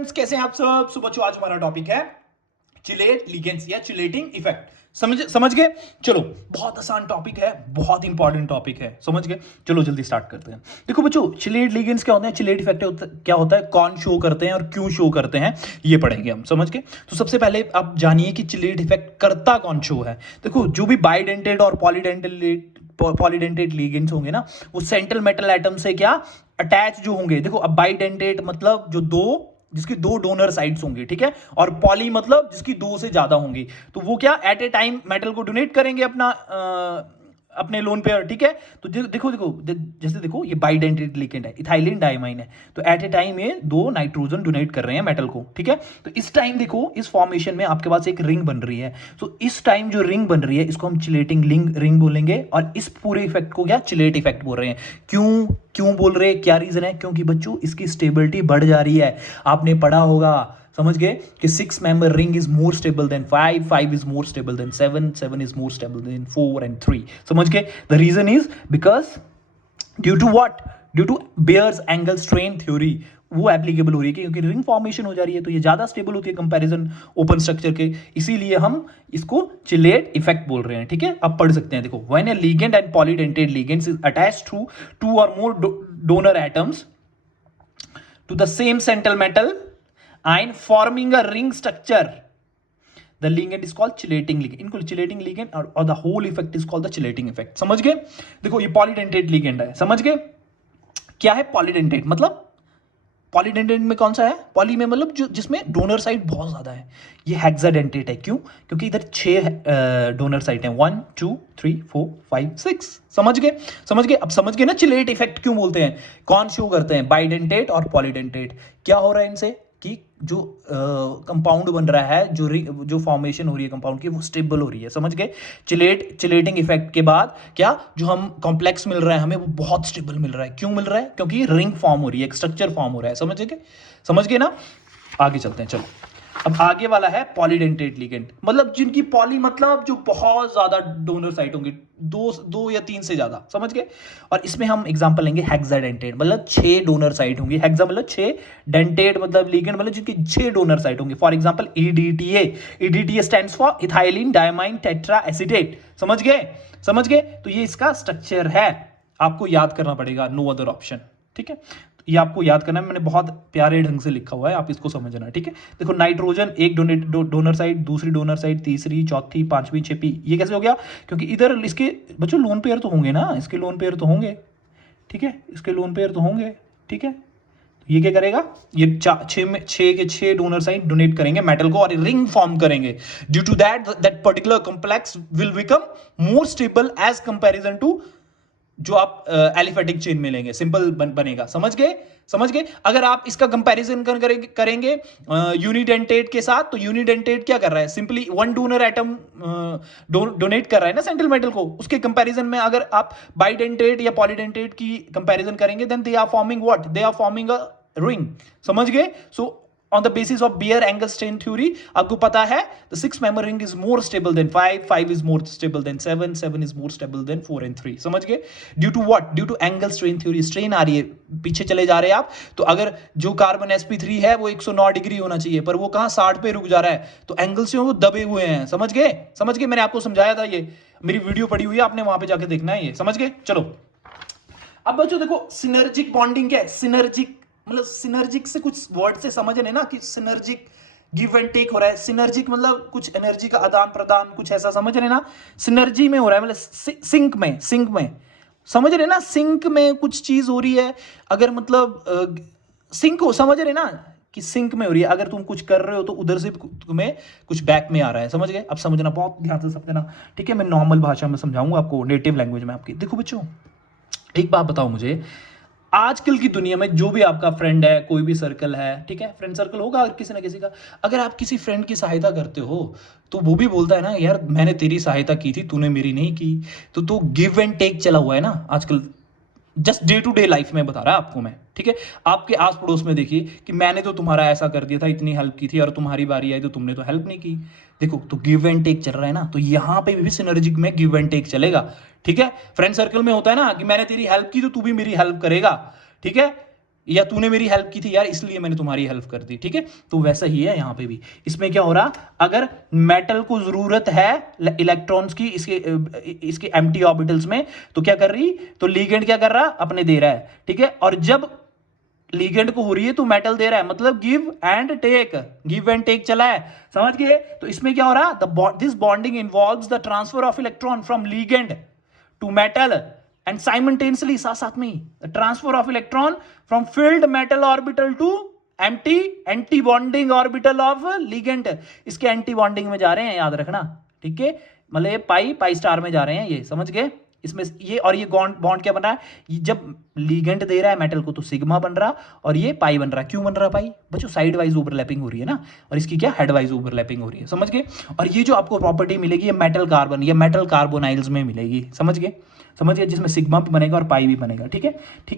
Students, कैसे हैं आप सब। सो बच्चों, आज हमारा टॉपिक है चिलेट लिगेंड्स या चिलेटिंग इफेक्ट। समझ गए। चलो, बहुत आसान टॉपिक है, बहुत इंपॉर्टेंट टॉपिक है, समझ गए। चलो जल्दी स्टार्ट करते हैं। देखो बच्चों, चिलेट लिगेंड्स क्या होते हैं, चिलेट इफेक्ट क्या होता है, कौन शो करते हैं और क्यों शो करते हैं, ये पढ़ेंगे हम, समझ गए। तो सबसे पहले आप जानिए कि चिलेट इफेक्ट करता कौन शो है। देखो, जो भी बाइडेंटेड और पॉलीडेंटेड लिगेंड्स होंगे ना, वो सेंट्रल मेटल एटम से क्या अटैच जो होंगे। देखो, अब बाइडेंटेड मतलब जो जिसकी दो डोनर साइड्स होंगे, ठीक है, और पॉली मतलब जिसकी दो से ज्यादा होंगी, तो वो क्या एट ए टाइम मेटल को डोनेट करेंगे अपने लोन पेयर, ठीक है। तो देखो देखो जैसे देखो, ये बाइडेंटेड लिगेंड है, इथाइलिन डायमाइन है, तो एट ए टाइम ये दो नाइट्रोजन डोनेट कर रहे हैं मेटल को, ठीक है। तो इस टाइम देखो, इस फॉर्मेशन में आपके पास एक रिंग बन रही है। तो इस टाइम जो रिंग बन रही है, इसको हम चिलेटिंग रिंग बोलेंगे, और इस पूरे इफेक्ट को क्या चिलेट इफेक्ट बोल रहे हैं। क्यों क्यों बोल रहे हैं, क्या रीजन है? क्योंकि बच्चों, इसकी स्टेबिलिटी बढ़ जा रही है। आपने पढ़ा होगा, समझ गए, कि 6 member ring is more stable than 5, 5 is more stable than 7, 7 is more stable than 4 and 3। समझ गए। The reason is because due to what, due to Baeyer's angle strain theory वो एप्लीकेबल हो रही है, क्योंकि रिंग फॉर्मेशन हो जा रही है, तो ये ज्यादा स्टेबल होती है कंपैरिजन ओपन स्ट्रक्चर के, इसीलिए हम इसको चिलेट इफेक्ट बोल रहे हैं, ठीक है। अब पढ़ सकते हैं। देखो, when a ligand and polydentate ligands is attached to 2 और more donor atoms to the same central metal ion forming a ring structure, the ligand is called chelating ligand। इनको chelating ligand और the whole effect is called the chelating effect। समझ गए। देखो, ये polydentate ligand है, समझ गए। क्या है पॉलीडेंटेड मतलब? पॉलीडेंटेड में कौन सा है? पॉली में मतलब जो जिसमें डोनर साइड बहुत ज्यादा है। ये हेक्साडेंटेट है। क्यों? क्योंकि इधर 6 डोनर साइड है, 1 2 3 4 5 6। समझ गए। अब समझ गए ना चिलेट इफेक्ट क्यों बोलते हैं, कौन शो करते हैं, बाइडेंटेट और पॉलीडेंटेट। क्या हो रहा है इनसे कि जो कंपाउंड बन रहा है, जो फॉर्मेशन हो रही है कंपाउंड की, वो स्टेबल हो रही है। समझ गए। चिलेटिंग इफेक्ट के बाद क्या जो हम कॉम्प्लेक्स मिल रहा है हमें, वो बहुत स्टेबल मिल रहा है। क्यों मिल रहा है? क्योंकि रिंग फॉर्म हो रही है, एक स्ट्रक्चर फॉर्म हो रहा है। समझ गए ना। आगे चलते हैं। चलो, अब आगे वाला है पॉलीडेंटेड लिगेंड, मतलब जिनकी पॉली मतलब जो बहुत ज्यादा डोनर साइट होंगी, दो या 3 से ज्यादा। समझ गए। और इसमें हम एग्जांपल लेंगे हेक्साडेंटेड, मतलब 6 डोनर साइट होंगी। हेक्सा मतलब 6, डेंटेड मतलब लिगेंड मतलब जिनकी 6 डोनर साइट होंगी। For example EDTA stands for ethylene diamine tetra acetate. समझ गए। तो ये इसका स्ट्रक्चर है, आपको याद करना पड़ेगा, नो अदर ऑप्शन, ठीक है। ये आपको याद करना है, मैंने बहुत प्यारे ढंग से लिखा हुआ है, आप इसको समझना, ठीक है। देखो, नाइट्रोजन एक डोनर साइड, दूसरी डोनर साइड, तीसरी, चौथी, पांचवी, छठी। ये कैसे हो गया? क्योंकि इधर इसके बच्चों लोन पेयर तो होंगे ना, इसके लोन पेयर तो होंगे, ठीक है, इसके लोन पेयर तो होंगे, ठीक है। ये क्या करेगा? ये 6 के 6 डोनर साइड डोनेट करेंगे मेटल को और रिंग फॉर्म करेंगे। Due to that particular complex will become more stable as comparison to जो आप एलिफेटिक चेन में लेंगे, सिंपल बनेगा। समझ गए। अगर आप इसका कंपैरिजन करेंगे यूनिडेंटेट के साथ, तो यूनिडेंटेट क्या कर रहा है? सिंपली 1 डोनर एटम डोनेट कर रहा है ना सेंट्रल मेटल को। उसके कंपैरिजन में अगर आप बाइडेंटेट या पॉलीडेंटेट की कंपैरिजन करेंगे, then they are forming what? They are forming a ring. समझ गए। सो on the basis of Beer angle strain theory, आपको पता है the 6 member ring is more stable than 5, 5 is more stable than 7, 7 is more stable than 4 and 3। समझ गए। Due to what? Due to angle strain theory. Strain आ रही है, पीछे चले जा रहे हैं आप, तो अगर जो कार्बन sp3 है वो 109 डिग्री होना चाहिए, पर वो कहां 60 पे रुक जा रहा है, तो एंगल से वो दबे हुए हैं। समझ गए। मैंने आपको समझाया था, ये मेरी वीडियो पड़ी हुई है, आपने वहां पे जाके देखना है ये। समझ गए। चलो, अब बच्चों देखो, सिनर्जिक बॉन्डिंग क्या है? सिनर्जिक मतलब सिनर्जिक से कुछ वर्ड से समझ रहे ना कि सिनर्जिक गिव एंड टेक हो रहा है। सिनर्जिक मतलब कुछ एनर्जी का आदान प्रदान, कुछ ऐसा समझ रहे ना। सिनर्जी में हो रहा है मतलब सिंक में समझ रहे ना, सिंक में कुछ चीज हो रही है। अगर मतलब सिंक हो, समझ रहे ना कि सिंक में हो रही है। अगर तुम कुछ कर रहे हो तो उधर से तुम्हें कुछ बैक में आ रहा है। समझ गए। अब समझना, बहुत ध्यान से समझना, ठीक है। मैं नॉर्मल भाषा में समझाऊंगा आपको, नेटिव लैंग्वेज में आपकी। देखो बच्चों, एक बात बताओ मुझे, आजकल की दुनिया में जो भी आपका फ्रेंड है, कोई भी सर्कल है, ठीक है, फ्रेंड सर्कल होगा किसी ना किसी का, अगर आप किसी फ्रेंड की सहायता करते हो, तो वो भी बोलता है ना, यार मैंने तेरी सहायता की थी, तूने मेरी नहीं की। तो गिव एंड टेक चला हुआ है ना आजकल, just day to day life में बता रहा आपको मैं, ठीक है। आपके आस पड़ोस में देखिए कि मैंने तो तुम्हारा ऐसा कर दिया था, इतनी हेल्प की थी, और तुम्हारी बारी आई तो तुमने तो हेल्प नहीं की। देखो, तो गिव एंड टेक चल रहा है ना, तो यहां पे भी सिनर्जिक में गिव एंड टेक चलेगा, ठीक है। फ्रेंड सर्कल में होता है ना कि मैंने तेरी हेल्प की तो तू भी मेरी हेल्प करेगा, ठीक है। या तूने मेरी हेल्प की थी यार इसलिए मैंने तुम्हारी हेल्प कर दी, ठीक है। तो वैसा ही है यहां पे भी। इसमें क्या हो रहा, अगर मेटल को जरूरत है इलेक्ट्रॉन्स की इसके एम्प्टी ऑर्बिटल्स में, तो क्या कर रही, तो लीगेंड क्या कर रहा, अपने दे रहा है, ठीक है। और जब लीगेंड को हो रही है तो मेटल दे रहा है, मतलब गिव एंड टेक चला है, समझ गए। तो इसमें क्या हो रहा, this bonding involves the transfer of electron from ligand to metal and simultaneously, साथ साथ में ही transfer of electron from filled metal orbital to antibonding orbital of ligand. इसके एंटी बॉन्डिंग में जा रहे हैं, याद रखना, ठीक है। मतलब ये पाई स्टार में जा रहे हैं, ये समझ गए। इसमें ये और ये बॉन्ड क्या बन रहा है, जब लीगेंड दे रहा है मेटल को तो सिग्मा बन रहा, और ये पाई बन रहा। क्यों बन रहा पाई बच्चों, साइड वाइज ओवरलैपिंग हो रही है ना, और इसकी क्या हेड वाइज ओवरलैपिंग हो रही है, समझ गए। और ये जो आपको प्रॉपर्टी मिलेगी ये मेटल कार्बन या मेटल कार्बोनाइल्स में मिलेगी, समझ गए, जिसमें सिग्मा भी बनेगा और पाई भी बनेगा, ठीक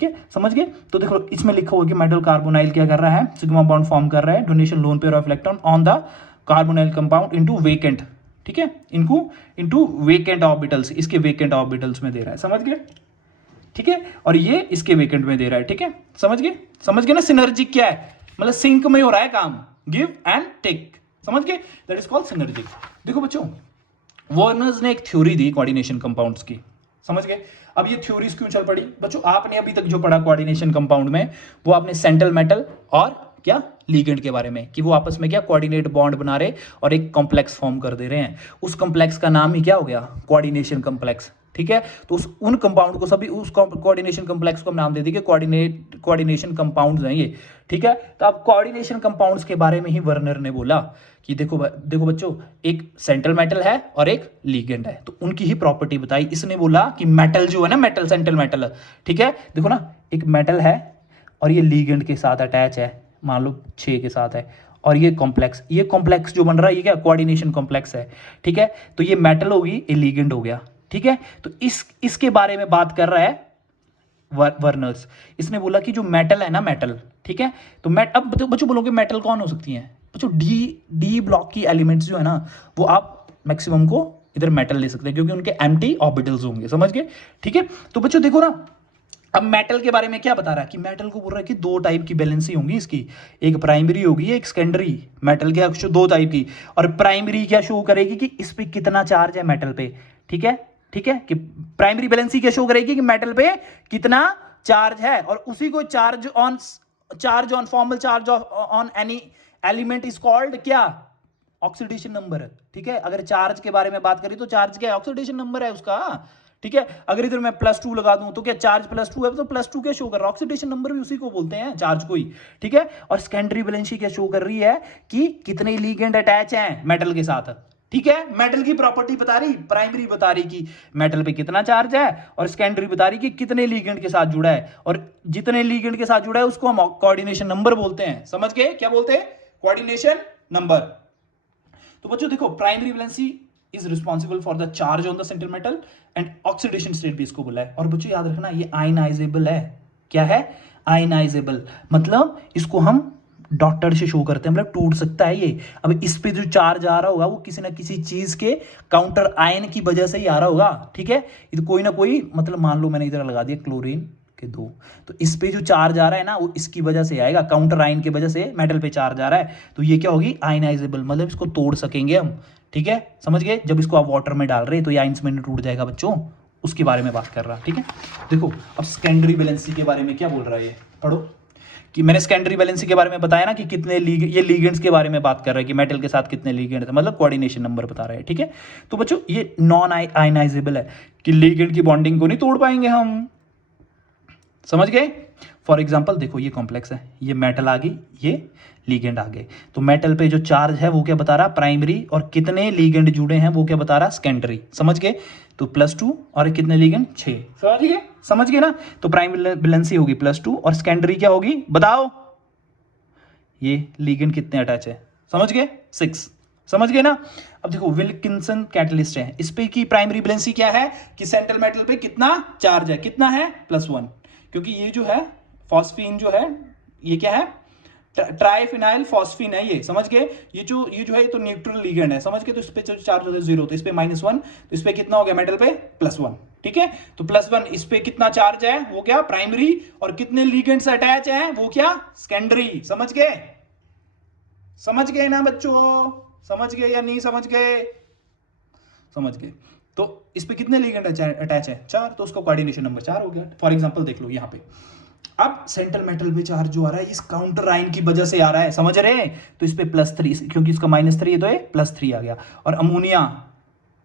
है, समझ गए। तो देखो इसमें लिखा होगा कि मेटल कार्बोनाइल क्या कर रहा है, सिग्मा बॉन्ड फॉर्म कर रहा है, donation lone pair of electron on the carbonyl compound into vacant, ठीक है, इनटू वेकेंट ऑर्बिटल्स, इसके वेकेंट ऑर्बिटल्स में दे रहा है, समझ गए, ठीक है। और ये इसके वेकेंट में दे रहा है, ठीक है, समझ गए ना। सिनर्जिक क्या है, मतलब सिंक में हो रहा है काम, गिव एंड टेक, समझ गए, दैट इज कॉल्ड सिनर्जिक। देखो बच्चों, वर्नर्स ने एक थ्योरी दी कोऑर्डिनेशन कंपाउंड्स की, समझ गए। अब ये थ्योरीज क्यों चल पड़ी बच्चों, आपने अभी तक जो पढ़ा कोऑर्डिनेशन कंपाउंड में, वो आपने सेंट्रल मेटल और क्या लीगेंड के बारे में, कि वो आपस में क्या कोऑर्डिनेट बॉन्ड बना रहे और एक कॉम्प्लेक्स फॉर्म कर दे रहे हैं। उस कॉम्प्लेक्स का नाम ही क्या हो गया, कोऑर्डिनेशन कॉम्प्लेक्स, ठीक है। तो उन कंपाउंड को सभी उस कोऑर्डिनेशन कॉम्प्लेक्स को हम नाम दे देंगे कोऑर्डिनेशन कंपाउंड्स हैं ये, ठीक है। तो अब कोऑर्डिनेशन कंपाउंड्स के बारे में ही वर्नर ने बोला कि देखो बच्चों, एक सेंट्रल मेटल है और एक लीगेंड है, तो उनकी ही प्रॉपर्टी बताई। इसने बोला कि मेटल जो है ना, मेटल सेंट्रल मेटल, ठीक है, देखो ना, एक मेटल है और ये लीगेंड के साथ अटैच है, मान लो 6 के साथ है, और ये कॉम्प्लेक्स जो बन रहा है ये क्या कोऑर्डिनेशन कॉम्प्लेक्स है, ठीक है। तो ये मेटल होगी, ये लीगेंड हो गया, ठीक है। तो इसके बारे में बात कर रहा है वर्नर्स। इसने बोला कि जो मेटल है ना, मेटल, ठीक है, तो अब बच्चों बोलोगे मेटल कौन हो सकती है बच्चों, डी ब्लॉक की एलिमेंट्स जो है ना, वो आप मैक्सिमम को इधर मेटल ले सकते हैं क्योंकि उनके एम्प्टी ऑर्बिटल्स होंगे, समझ गए, ठीक है। तो बच्चों देखो ना, अब मेटल के बारे में क्या बता रहा है कि मेटल को बोल रहा है कि 2 टाइप की बैलेंसी होगी इसकी, एक प्राइमरी होगी एक सेकेंडरी। मेटल के 2 टाइप की, और प्राइमरी क्या शो करेगी कि इस पे कितना चार्ज है मेटल पे, ठीक है, कि प्राइमरी बैलेंसी क्या शो करेगी कि मेटल पे कितना चार्ज है, और उसी को charge on formal charge on any element is called क्या, ऑक्सीडेशन नंबर, ठीक है। अगर चार्ज के बारे में बात करें तो चार्ज क्या है, ऑक्सीडेशन नंबर है उसका, ठीक है। अगर इधर मैं +2 लगा दूं तो क्या चार्ज +2 है, तो +2 क्या शो कर रहा है, ऑक्सीडेशन नंबर भी उसी को बोलते हैं, चार्ज को ही, ठीक है। और सेकेंडरी बैलेंसी क्या शो कर रही है कि कितने लीगेंड अटैच हैं मेटल के साथ, ठीक है। मेटल की प्रॉपर्टी बता रही, प्राइमरी बता रही कि मेटल पे कितना चार्ज है, और सेकेंडरी बता रही कि कितने लीगेंड के साथ जुड़ा है, और जितने लीगेंड के साथ जुड़ा है उसको हम कोऑर्डिनेशन नंबर बोलते हैं, समझ गए, क्या बोलते हैं, कोऑर्डिनेशन नंबर। तो बच्चों देखो, primary valency is responsible for the charge on the central metal and oxidation state भी इसको बोला है। और बच्चों याद रखना, ये आयनाइजेबल है, क्या है, आयनाइजेबल, मतलब इसको हम डॉटेड से शो करते हैं, मतलब टूट सकता है ये। अब इस पे जो चार्ज आ रहा होगा वो किसी ना किसी चीज के काउंटर आयन की वजह से ही आ रहा होगा, ठीक है। ये कोई ना कोई, मतलब मान लो मैंने इधर लगा दिया क्लोरीन के 2, तो इस पे जो चार्ज आ रहा है ना वो इसकी वजह से आएगा, काउंटर आयन की वजह से मेटल पे चार्ज आ रहा है, तो ये क्या होगी, आयनाइजेबल, मतलब इसको तोड़ सकेंगे हम, ठीक है, समझ गए। जब इसको आप वाटर में डाल रहे हैं तो ये आयंस में टूट जाएगा बच्चों, उसके बारे में बात कर रहा, ठीक है। देखो अब सेकेंडरी बैलेंसी के बारे में क्या बोल रहा है, ये पढ़ो, कि मैंने सेकेंडरी बैलेंसी के बारे में बताया ना कि कितने ये लीगेंड्स के बारे में बात कर रहा है कि मेटल के साथ कितने लीगेंड है, मतलब कोऑर्डिनेशन नंबर बता रहा है, ठीक है। तो बच्चों ये नॉन आयनाइजेबल है कि लीगेंड की बॉन्डिंग को नहीं तोड़ पाएंगे हम, समझ गए। फॉर एग्जाम्पल देखो, ये कॉम्प्लेक्स है, ये मेटल आ गई, ये लीगेंड आ गए, तो मेटल पे जो चार्ज है वो क्या बता रहा, प्राइमरी, और कितने लीगेंड जुड़े हैं वो क्या बता रहा, सेकेंडरी, समझ गए। तो +2 और कितने लीगेंड, 6, समझ गए ना। तो प्राइमरी बैलेंसी होगी +2 और सेकेंडरी क्या होगी बताओ, ये लीगेंड कितने अटैच है, समझ गए, 6, समझ गए ना। अब देखो विल्किंसन कैटलिस्ट है, इस पे की प्राइमरी बैलेंसी क्या है कि सेंट्रल मेटल पे कितना चार्ज है, कितना है, +1, क्योंकि ये जो है फॉस्फीन जो है ये क्या है, ट्राइफिनाइल फॉस्फिन है ये, समझ गए। ये जो है ये तो न्यूट्रल लिगेंड है, समझ गए। तो इस पे चार्ज होता है 0, तो इस पे -1, तो इस पे कितना हो गया मेटल पे +1, ठीक है। तो +1, इस पे कितना चार्ज है वो क्या प्राइमरी, और कितने लिगेंड्स अटैच हैं वो क्या सेकेंडरी, समझ गए। समझ गए ना बच्चों, समझ गए या नहीं समझ गए, समझ गए। तो इस पे कितने लिगेंड अटैच है 4, तो उसका कोऑर्डिनेशन नंबर 4 हो गया। फॉर एग्जांपल देख लो यहाँ पे, अब सेंट्रल मेटल पे चार्ज जो आ रहा है इस काउंटर आयन की वजह से आ रहा है, समझ रहे हैं। तो इस पे +3, क्योंकि इसका -3 है तो ये +3 आ गया। और अमोनिया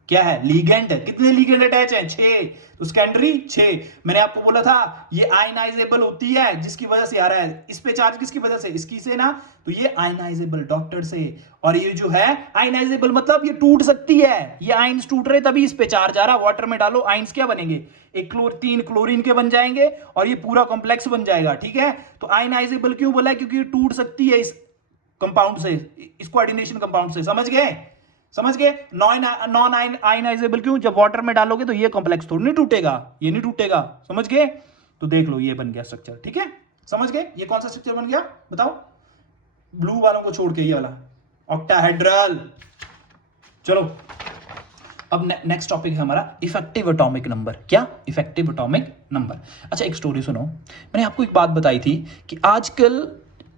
क्या है लीगेंड, कितने लीगेंड अटैच हैं 6, तो सेकेंडरी 6। मैंने आपको बोला था ये आयनाइजेबल होती है, जिसकी वजह से आ रहा है। इस पे चार्ज किसकी वजह से, इसकी से ना, तो ये आयनाइजेबल डॉक्टर से। और ये जो है आयनाइजेबल मतलब ये टूट सकती है, ये आयंस टूट रहे तभी इस पे चार्ज आ रहा। वाटर में डालो आयंस क्या बनेंगे, एक 3 क्लोरीन के बन जाएंगे और ये पूरा कॉम्प्लेक्स बन जाएगा, ठीक है। तो आयनाइजेबल क्यों बोला है, क्योंकि ये टूट सकती है इस कंपाउंड से, इस कोऑर्डिनेशन कंपाउंड से, समझ गए। समझ गए। नॉन आयनाइजेबल क्यों, जब वाटर में डालोगे तो ये कॉम्प्लेक्स थोड़ी नहीं टूटेगा, ये नहीं टूटेगा, समझ गए। तो देख लो ये बन गया स्ट्रक्चर, ठीक है। समझ गए ये कौन सा स्ट्रक्चर बन गया बताओ, ब्लू वालों को छोड़ के ये वाला ऑक्टाहेड्रल। चलो अब नेक्स्ट टॉपिक है हमारा इफेक्टिव एटॉमिक नंबर। क्या, इफेक्टिव एटॉमिक नंबर। अच्छा एक स्टोरी सुनो, मैंने आपको एक बात बताई थी कि आजकल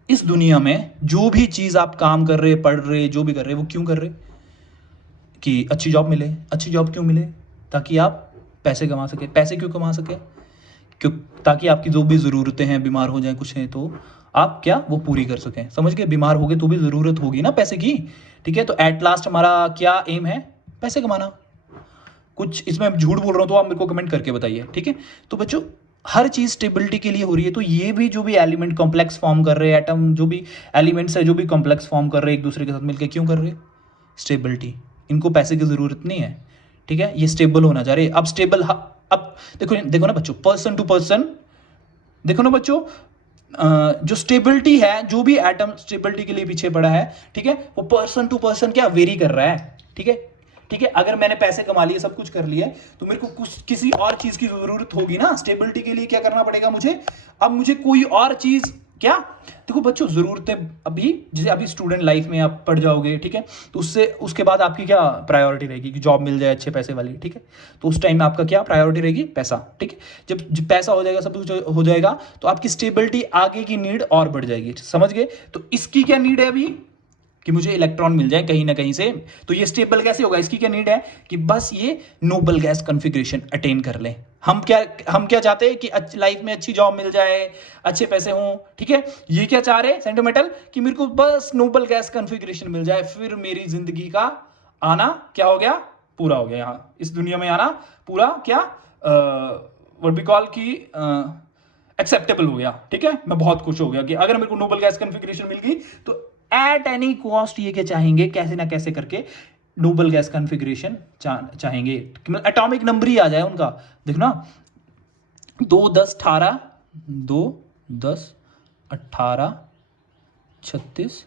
इस दुनिया में जो भी चीज आप काम कर रहे, पढ़ रहे, जो भी कर रहे, वो क्यों कर रहे, कि अच्छी जॉब मिले। अच्छी जॉब क्यों मिले, ताकि आप पैसे कमा सके। पैसे क्यों कमा सके, क्यों, ताकि आपकी जो भी ज़रूरतें हैं, बीमार हो जाए कुछ है तो आप क्या वो पूरी कर सकें, समझ गए। बीमार हो गए तो भी ज़रूरत होगी ना पैसे की, ठीक है। तो एट लास्ट हमारा क्या एम है, पैसे कमाना। कुछ इसमें झूठ बोल रहा हूँ तो आप मेरे को कमेंट करके बताइए, ठीक है। तो बच्चों हर चीज़ स्टेबिलिटी के लिए हो रही है, तो ये भी जो भी एलिमेंट कॉम्प्लेक्स फॉर्म कर रहे हैं, एटम जो भी एलिमेंट्स है जो भी कॉम्प्लेक्स फॉर्म कर रहे हैं एक दूसरे के साथ मिलकर, क्यों कर रहे हैं, स्टेबिलिटी। इनको पैसे की ज़रूरत नहीं है, ठीक है। ये स्टेबल होना चाह रहे। अब स्टेबल, अब देखो देखो ना बच्चों, पर्सन टू पर्सन, देखो ना बच्चों, जो स्टेबिलिटी है, जो भी एटम स्टेबिलिटी के लिए पीछे पड़ा है, ठीक है, वो पर्सन टू पर्सन क्या वेरी कर रहा है, ठीक है। ठीक है, अगर मैंने पैसे कमा लिए, सब कुछ कर लिया, तो मेरे को कुछ किसी और चीज की जरूरत होगी ना स्टेबिलिटी के लिए। क्या करना पड़ेगा मुझे, अब मुझे कोई और चीज, क्या, देखो बच्चों जरूरतें अभी, जैसे अभी स्टूडेंट लाइफ में आप पढ़ जाओगे, ठीक है, तो उससे उसके बाद आपकी क्या प्रायोरिटी रहेगी कि जॉब मिल जाए अच्छे पैसे वाली, ठीक है। तो उस टाइम में आपका क्या प्रायोरिटी रहेगी, पैसा, ठीक है। जब पैसा हो जाएगा, सब कुछ हो जाएगा, तो आपकी स्टेबिलिटी आगे की नीड और बढ़ जाएगी, समझ गए। तो इसकी क्या नीड है अभी, कि मुझे इलेक्ट्रॉन मिल जाए कहीं ना कहीं से। तो ये स्टेबल कैसे होगा, इसकी क्या नीड है, कि बस ये नोबल गैस कॉन्फ़िगरेशन अटेन कर लें। हम क्या चाहते हैं कि लाइफ में अच्छी जॉब मिल जाए, अच्छे पैसे हों, ठीक है। ये क्या चाह रहे हैं सेंटिमेंटल, कि मेरे को बस नोबल गैस कॉन्फ़िगरेशन मिल जाए, फिर मेरी जिंदगी का आना क्या हो गया, पूरा हो गया। यहाँ इस दुनिया में आना पूरा क्या, व्हाट वी कॉल की एक्सेप्टेबल हो गया, ठीक है। मैं बहुत खुश हो गया कि अगर मेरे को नोबल गैस कॉन्फ़िगरेशन मिल गई, तो एट एनी कॉस्ट ये क्या चाहेंगे, कैसे ना कैसे करके नोबल गैस कॉन्फ़िगरेशन चाहेंगे, एटॉमिक नंबर ही आ जाए उनका। देखो ना, 2 10 18, 2 10 18 36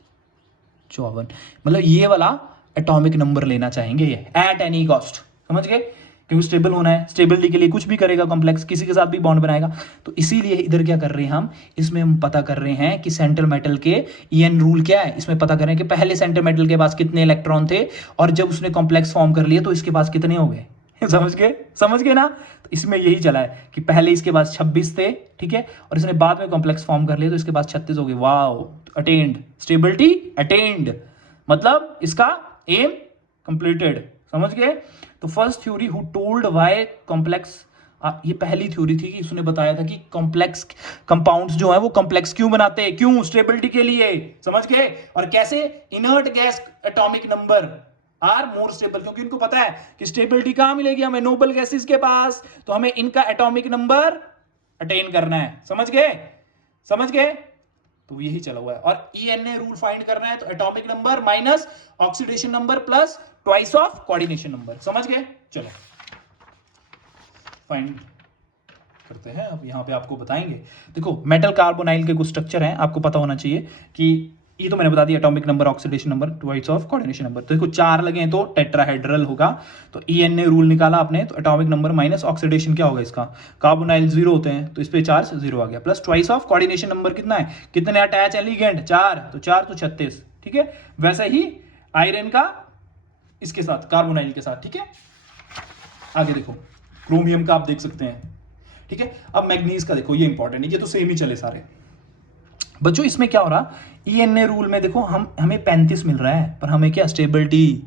54, मतलब ये वाला एटॉमिक नंबर लेना चाहेंगे ये एट एनी कॉस्ट, समझ गए। क्योंकि स्टेबल होना है, स्टेबिलिटी के लिए कुछ भी करेगा कॉम्प्लेक्स, किसी के साथ भी बॉन्ड बनाएगा। तो इसीलिए इधर क्या कर रहे हैं हम, इसमें हम पता कर रहे हैं कि सेंट्रल मेटल के ईएन रूल क्या है। इसमें पता कर रहे हैं कि पहले सेंट्रल मेटल के पास कितने इलेक्ट्रॉन थे, और जब उसने कॉम्प्लेक्स फॉर्म कर लिया तो इसके पास कितने हो गए समझ गए ना। तो इसमें यही चला है कि पहले इसके पास 26 थे, ठीक है, और इसने बाद में कॉम्प्लेक्स फॉर्म कर लिया तो इसके पास 36 हो गए। वाओ, अटेन्ड, स्टेबिलिटी अटेन्ड, मतलब इसका एम कंप्लीटेड, समझ गए। तो first theory who told why complex, ये पहली थ्योरी थी कि उसने बताया था कि कॉम्प्लेक्स कंपाउंड्स जो है वो कॉम्प्लेक्स क्यों बनाते हैं, क्यों, स्टेबिलिटी के लिए, समझ गए। और कैसे, inert gas atomic number are more stable, क्योंकि इनको पता है कि स्टेबिलिटी कहां मिलेगी हमें, नोबल गैसेस के पास, तो हमें इनका एटॉमिक नंबर अटेन करना है, समझ गए। तो यही चला हुआ है। और ईएनए रूल फाइंड करना है, तो atomic number minus oxidation number plus twice of coordination number, समझ गए। चलो फाइंड करते हैं। अब यहां पे आपको बताएंगे, देखो मेटल कार्बोनाइल के कुछ स्ट्रक्चर हैं, आपको पता होना चाहिए कि ये तो मैंने बता दिया, atomic number, oxidation number, twice of coordination number. तो देखो 4 लगे तो टेट्राहेड्रल होगा, तो EN ने रूल निकाला आपने, तो एटॉमिक नंबर माइनस ऑक्सीडेशन क्या होगा इसका, कार्बोनाइल 0 होते हैं, तो इस पे चार्ज 0 आ गया, plus twice of coordination number कितना है, कितने अटैच है लिगेंड, 4, तो 4 तो 36, ठीक है। वैसे ही आयरन का इसके साथ, कार्बोनाइल के साथ, ठीक है। आगे देखो क्रोमियम का आप देख सकते हैं, ठीक है। अब मैग्नीज का देखो, ये इंपॉर्टेंट है, ये तो सेम ही चले सारे बच्चों। इसमें क्या हो रहा, ENA रूल में देखो हमें 35 मिल रहा है, पर हमें क्या स्टेबिलिटी,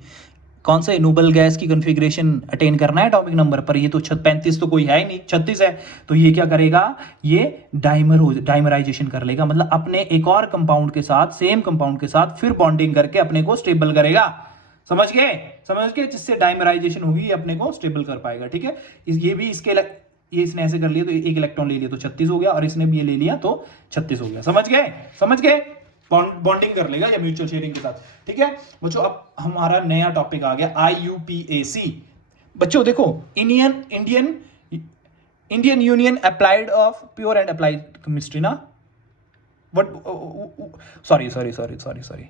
कौन से नोबल गैस की कॉन्फ़िगरेशन अटेन करना है एटॉमिक नंबर पर, ये तो 35 तो कोई है ही नहीं, 36 है। तो ये क्या करेगा, ये डाइमराइजेशन कर लेगा, मतलब अपने एक और कंपाउंड के साथ, सेम कंपाउंड के साथ फिर बॉन्डिंग करके अपने को स्टेबल करेगा। समझ गए, जिससे डाइमराइजेशन होगी अपने को स्टेबल कर पाएगा, ठीक है। ये भी ये इसने ऐसे कर लिया तो एक इलेक्ट्रॉन ले लिया तो 36 हो गया, और इसने भी ये ले लिया तो 36 हो गया। समझ गए, बॉन्डिंग कर लेगा या म्यूचुअल शेयरिंग के साथ, ठीक है बच्चों। अब हमारा नया टॉपिक आ गया IUPAC। बच्चों देखो, Indian union applied of pure and applied chemistry ना, सॉरी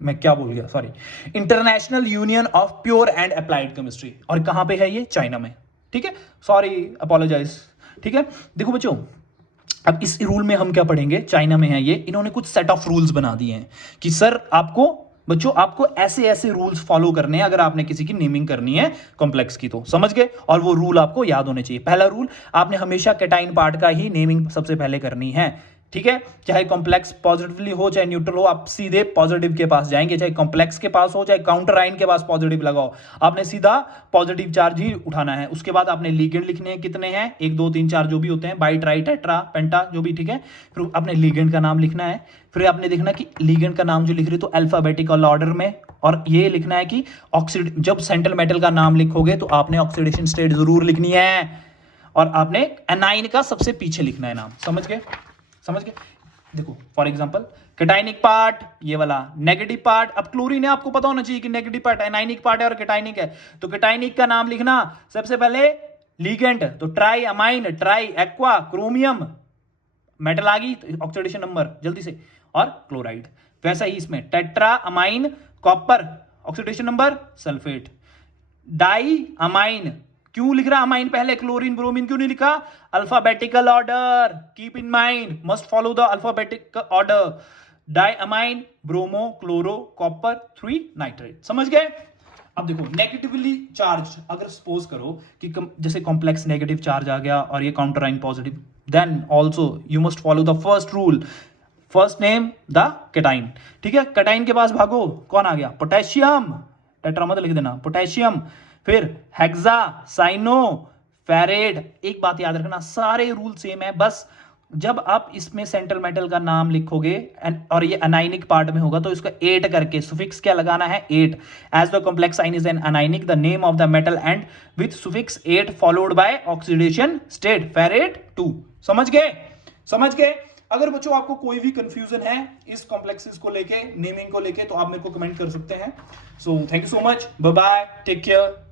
मैं क्या बोल गया, sorry, international union of pure and applied chemistry, और कहां पे है ये, चाइना में, ठीक है। सॉरी, अपोलोजाइज, ठीक है। देखो बच्चों, अब इस रूल में हम क्या पढ़ेंगे, चाइना में है ये, इन्होंने कुछ सेट ऑफ रूल्स बना दिए हैं कि सर आपको ऐसे ऐसे रूल्स फॉलो करने हैं अगर आपने किसी की नेमिंग करनी है कॉम्प्लेक्स की, तो समझ गए। और वो रूल आपको याद होने चाहिए। पहला रूल, आपने हमेशा कैटाइन पार्ट का ही नेमिंग सबसे पहले करनी है, ठीक है। चाहे कॉम्प्लेक्स पॉजिटिवली हो चाहे न्यूट्रल हो, आप सीधे पॉजिटिव के पास जाएंगे, चाहे कॉम्प्लेक्स के पास हो चाहे काउंटर आयन के पास पॉजिटिव लगाओ, आपने सीधा पॉजिटिव चार्ज ही उठाना है। उसके बाद आपने लिगेंड लिखने हैं, कितने हैं, 1 2 3 4 जो भी होते हैं, बाई ट्राई टेट्रा पेंटा जो भी, ठीक है। फिर आपने लिगेंड का नाम लिखना है, फिर आपने देखना कि लिगेंड का नाम जो लिख रहे तो अल्फाबेटिकल ऑर्डर में, और ये लिखना है कि जब सेंट्रल मेटल का नाम लिखोगे तो आपने ऑक्सीडेशन स्टेट जरूर लिखनी है, और आपने एनाइन का सबसे पीछे लिखना है नाम। समझ गए। देखो फॉर एग्जांपल, कैटाइनिक पार्ट ये वाला, नेगेटिव पार्ट, अब क्लोरीन है, आपको पता होना चाहिए कि नेगेटिव पार्ट एनाइनिक पार्ट है और कैटाइनिक है, तो कैटाइनिक का नाम लिखना सबसे पहले लिगेंड, तो triamine, triaqua, chromium, metal आ गई ऑक्सीडेशन नंबर जल्दी से, और क्लोराइड। वैसा ही इसमें tetra ammine copper, oxidation number sulphate, di ammine, क्यों लिख रहा अमाइन पहले, क्लोरीन ब्रोमीन क्यों नहीं लिखा, alphabetical order, keep in mind, must follow the alphabetic order, di ammine, bromo, chloro, copper, 3 nitrate. समझ गए। अब देखो नेगेटिवली चार्ज, अगर सपोज करो कि जैसे कॉम्प्लेक्स नेगेटिव चार्ज आ गया और ये counter ion positive, then also you must follow the first rule, first name the cation, ठीक है। कैटाइन के पास भागो, कौन आ गया, पोटेशियम, टेट्रा मत लिख देना, पोटेशियम, फिर हेक्सा, साइनो, फेरेड। एक बात याद रखना, सारे रूल सेम है, बस जब आप इसमें सेंट्रल मेटल का नाम लिखोगे और ये अनाइनिक पार्ट में होगा तो इसका 8 करके सुफिक्स क्या लगाना है, 8, as the complex sign is an anionic, the name of the metal end with suffix 8 followed by oxidation state, ferrate 2। समझ गए। अगर बच्चों आपको कोई भी कंफ्यूजन है इस कॉम्प्लेक्सेस को लेके, नेमिंग को लेके, तो आप मेरे को कमेंट कर सकते हैं। So thank you so much, bye bye, take care.